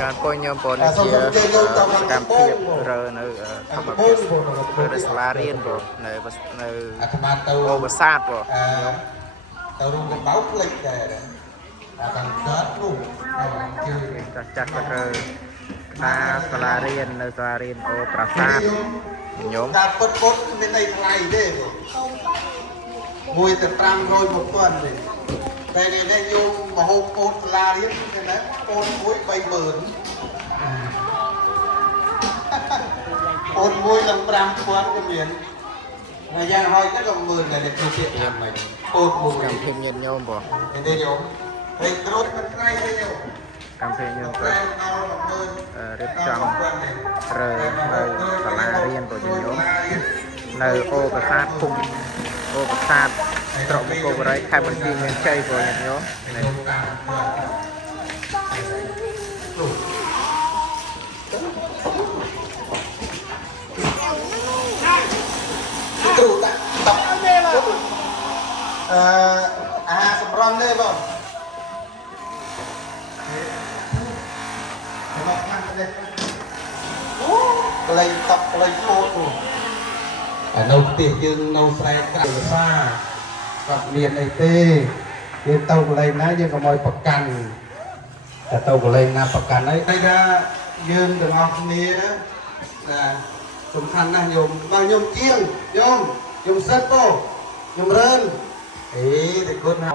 การปញញោមបងជាសកម្មភាពរើនៅធម្មភាពនៅសាលារៀនបងនៅអាត្មាទៅអូប្រាសាទបងញោមទៅរួមកបោផ្លេចដែរអាតាមកើតនោះជឿចាស់ក៏រើតាសាលារៀននៅសាលារៀនអូប្រាសាទញោមការពុតមានអីថ្លៃទេមួយទៅ500 1000ទេតែនេះញោមមហូបពោតសាលារៀនទេណាពោតមួយ30000ពោតមួយឡើង5000ក៏មានហើយយ៉ាងហោចទៅក៏10000ដែរគ្រូទៀតយ៉ាងម៉េចពោតមួយកម្មភាពញាតិញោមបងទេញោមហើយក្រូចមិនថ្លៃទេញោមកម្មភាពញោមក៏រៀបចំរើនៅសាលារៀនបងញោមនៅអូប្រាសាទភូមិអូប្រាសាទស្រុកមង្គលបុរីខេត្តបន្ទាយមានជ័យបងញាតិញោមនេះគ្រូដាក់តបអាហារសម្រន់ទេបងមកខាងនេះក្លែងតបក្លែងពោតនៅផ្ទះយើងនៅស្រែក្រៅភាសាគាត់មានអីទេយើងទៅកន្លែងណាយើងក៏មកប្រកាន់តែទៅកន្លែងណាប្រកាន់អីថាយើងទាំងអស់គ្នាណាសំខាន់ណាស់ញោមបើញោមជាងញោមសិតពោញោមរឿនអេតែគាត់ណា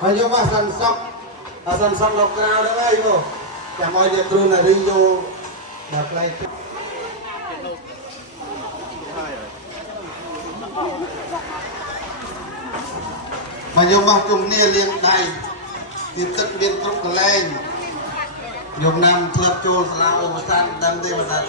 ហើយញោមអាសាន់សក់លោកក្រៅហ្នឹងអីពោចាំឲ្យយើងគ្រូណារីយោដល់ផ្លៃមកញោមមកជុំនេះលាងដៃទីទឹកមានគ្រប់កន្លែងញោមណាំធ្លាប់ចូលសាលាឧបសាស្ត្រដឹងទេថាធ្លាប់